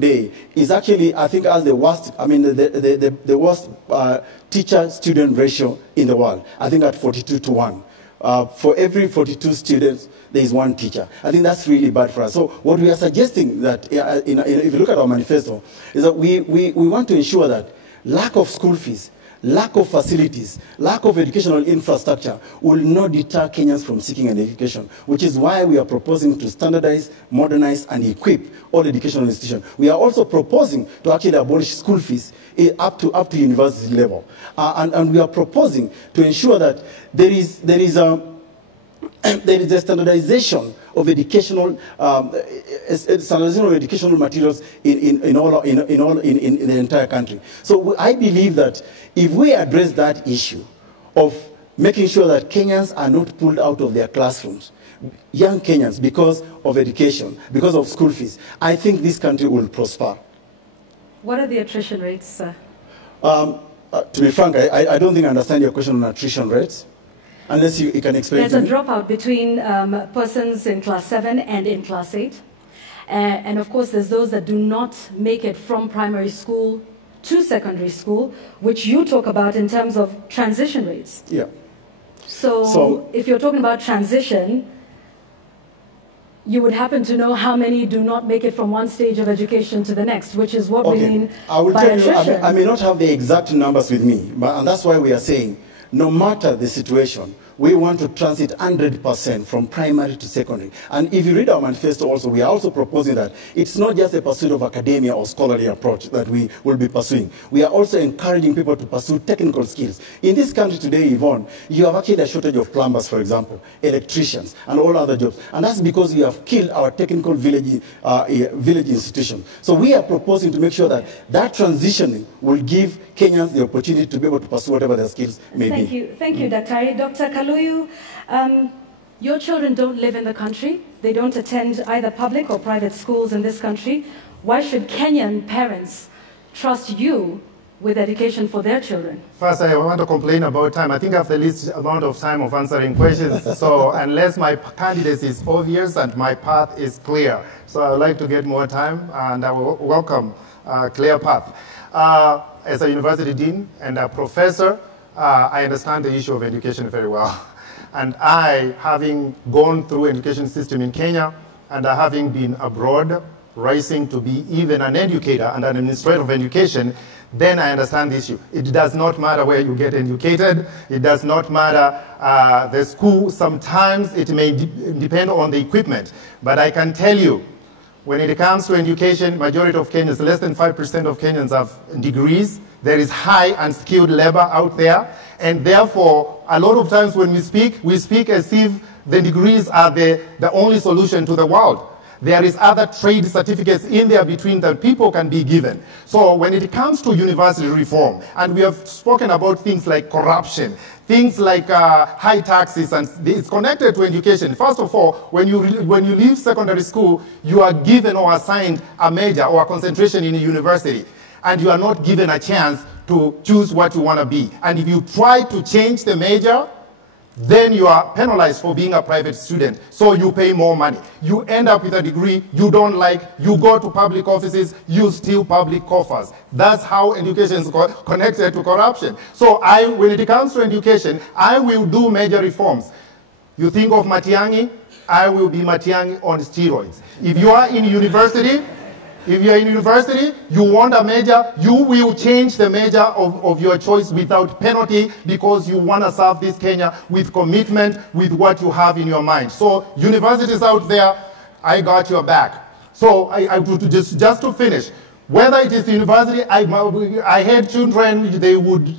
today is actually, I think, as the worst, I mean, the worst teacher-student ratio in the world. I think at 42-1. For every 42 students, there is one teacher. I think that's really bad for us. So what we are suggesting that, if you look at our manifesto, is that we want to ensure that lack of school fees, lack of facilities, lack of educational infrastructure will not deter Kenyans from seeking an education, which is why we are proposing to standardize, modernize, and equip all educational institutions. We are also proposing to actually abolish school fees up to university level. And we are proposing to ensure that there is a standardization of educational materials in the entire country. So I believe that if we address that issue of making sure that Kenyans are not pulled out of their classrooms, young Kenyans, because of education, because of school fees, I think this country will prosper. What are the attrition rates, sir? To be frank, I don't think I understand your question on attrition rates. Unless you can explain. There's a dropout between persons in class 7 and in class 8. And of course, there's those that do not make it from primary school to secondary school, which you talk about in terms of transition rates. Yeah. So if you're talking about transition, you would happen to know how many do not make it from one stage of education to the next, which is what we mean by attrition. I may not have the exact numbers with me, and that's why we are saying, no matter the situation, we want to transit 100% from primary to secondary. And if you read our manifesto also, we are also proposing that it's not just a pursuit of academia or scholarly approach that we will be pursuing. We are also encouraging people to pursue technical skills. In this country today, Yvonne, you have actually a shortage of plumbers, for example, electricians, and all other jobs. And that's because we have killed our technical village institution. So we are proposing to make sure that that transitioning will give Kenyans the opportunity to be able to pursue whatever their skills may be. Thank you, Daktari. Dr. Kaluyu, your children don't live in the country. They don't attend either public or private schools in this country. Why should Kenyan parents trust you with education for their children? First, I want to complain about time. I think I have the least amount of time of answering questions. So unless my candidacy is obvious and my path is clear. So I would like to get more time, and I will welcome a clear path. As a university dean and a professor, I understand the issue of education very well. And I, having gone through education system in Kenya, and having been abroad, rising to be even an educator and an administrator of education, then I understand the issue. It does not matter where you get educated. It does not matter the school. Sometimes it may depend on the equipment. But I can tell you, when it comes to education, majority of Kenyans, less than 5% of Kenyans have degrees. There is high unskilled labor out there. And therefore, a lot of times when we speak as if the degrees are the only solution to the world. There is other trade certificates in there between that people can be given. So when it comes to university reform, and we have spoken about things like corruption, things like high taxes, and it's connected to education. First of all, when you leave secondary school, you are given or assigned a major or a concentration in a university, and you are not given a chance to choose what you want to be. And if you try to change the major, then you are penalized for being a private student. So you pay more money. You end up with a degree you don't like. You go to public offices, you steal public coffers. That's how education is connected to corruption. So when it comes to education, I will do major reforms. You think of Matiang'i, I will be Matiang'i on steroids. If you are in university, you want a major, you will change the major of your choice without penalty because you want to serve this Kenya with commitment, with what you have in your mind. So universities out there, I got your back. So just to finish, whether it is university, I had children, they would,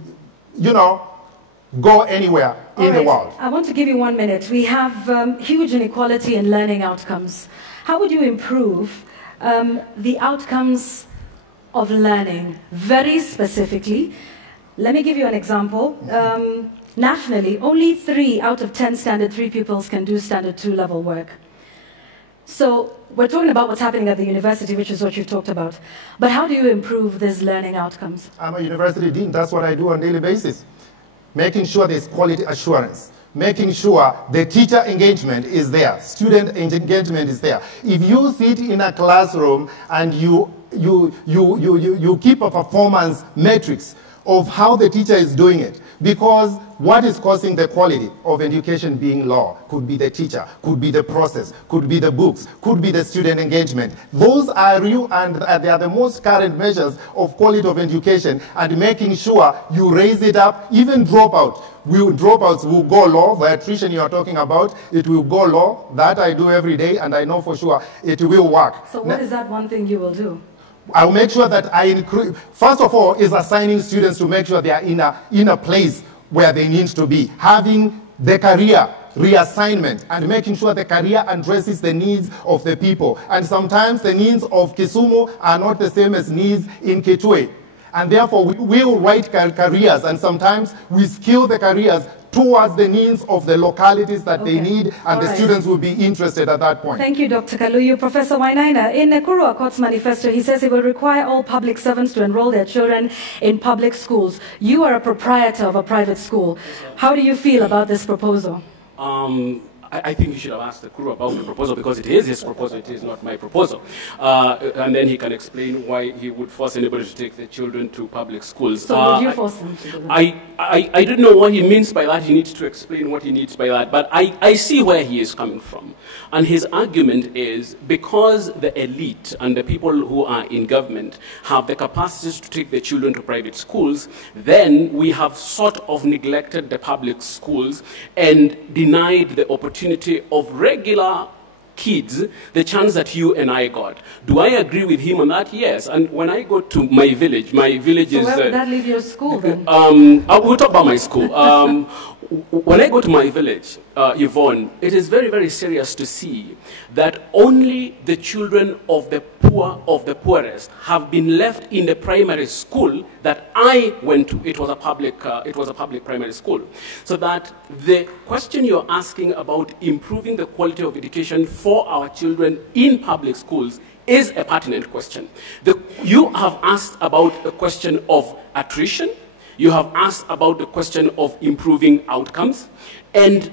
go anywhere in the world. I want to give you 1 minute. We have huge inequality in learning outcomes. How would you improve the outcomes of learning, very specifically? Let me give you an example. Nationally, only 3 out of 10 standard 3 pupils can do standard 2 level work. So we're talking about what's happening at the university, which is what you talked about. But how do you improve these learning outcomes? I'm a university dean. That's what I do on a daily basis. Making sure there's quality assurance. making sure the teacher engagement is there, student engagement is there. If you sit in a classroom and you keep a performance matrix of how the teacher is doing it, because what is causing the quality of education being low could be the teacher, could be the process, could be the books, could be the student engagement. Those are real, and they are the most current measures of quality of education, and making sure you raise it up. Even dropouts will go low. The attrition you are talking about, it will go low. That I do every day, and I know for sure it will work. So what is that one thing you will do? I'll make sure that I increase, first of all, is assigning students to make sure they are in a place where they need to be. Having the career reassignment and making sure the career addresses the needs of the people. And sometimes the needs of Kisumu are not the same as needs in Kitwe. And therefore, we will write careers, and sometimes we skill the careers towards the needs of the localities that they need, and the students will be interested at that point. Thank you, Dr. Kaluyu. Professor Wainaina, in Nakuru Accords manifesto, he says he will require all public servants to enroll their children in public schools. You are a proprietor of a private school. How do you feel about this proposal? I think you should have asked the crew about the proposal, because it is his proposal, it is not my proposal. And then he can explain why he would force anybody to take their children to public schools. So would you force them to do that? I don't know what he means by that. He needs to explain what he needs by that. But I see where he is coming from. And his argument is because the elite and the people who are in government have the capacities to take their children to private schools, then we have sort of neglected the public schools and denied the opportunity of regular kids the chance that you and I got. Do I agree with him on that? Yes. And when I go to my village is... So where would that leave your school then? We'll talk about my school. When I go to my village, Yvonne, it is very, very serious to see that only the children of the poor, of the poorest, have been left in the primary school that I went to. It was a public primary school. So that the question you're asking about improving the quality of education for our children in public schools is a pertinent question. You have asked about a question of attrition. You have asked about the question of improving outcomes. And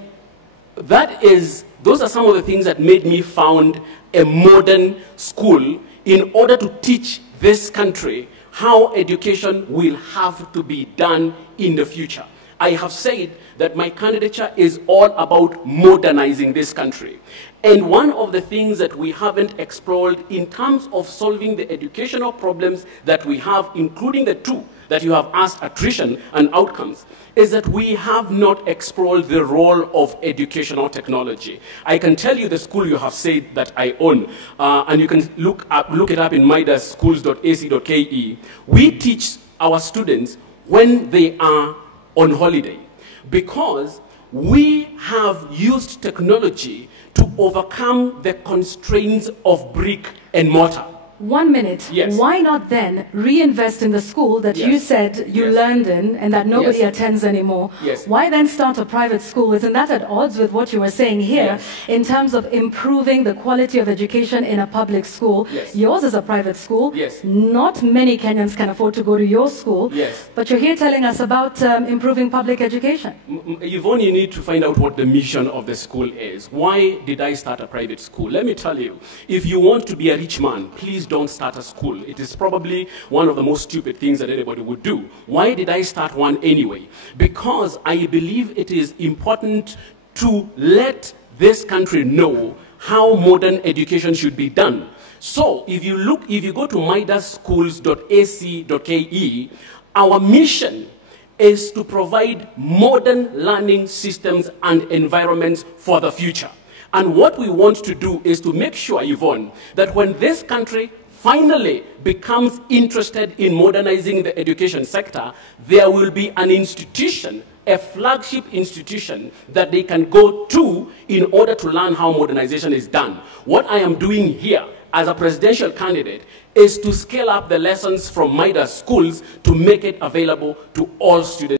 those are some of the things that made me found a modern school in order to teach this country how education will have to be done in the future. I have said that my candidature is all about modernizing this country. And one of the things that we haven't explored in terms of solving the educational problems that we have, including the two that you have asked, attrition and outcomes, is that we have not explored the role of educational technology. I can tell you the school you have said that I own, and you can look it up in midasschools.ac.ke. We teach our students when they are on holiday, because we have used technology to overcome the constraints of brick and mortar. 1 minute. Yes. Why not then reinvest in the school that you said you learned in and that nobody attends anymore? Yes. Why then start a private school? Isn't that at odds with what you were saying here in terms of improving the quality of education in a public school? Yes. Yours is a private school. Yes. Not many Kenyans can afford to go to your school. Yes. But you're here telling us about improving public education. Yvonne, you need to find out what the mission of the school is. Why did I start a private school? Let me tell you, if you want to be a rich man, please don't start a school. It is probably one of the most stupid things that anybody would do. Why did I start one anyway? Because I believe it is important to let this country know how modern education should be done. So if you go to midasschools.ac.ke, our mission is to provide modern learning systems and environments for the future. And what we want to do is to make sure, Yvonne, that when this country finally becomes interested in modernizing the education sector, there will be an institution, a flagship institution that they can go to in order to learn how modernization is done. What I am doing here as a presidential candidate is to scale up the lessons from Midas schools to make it available to all students.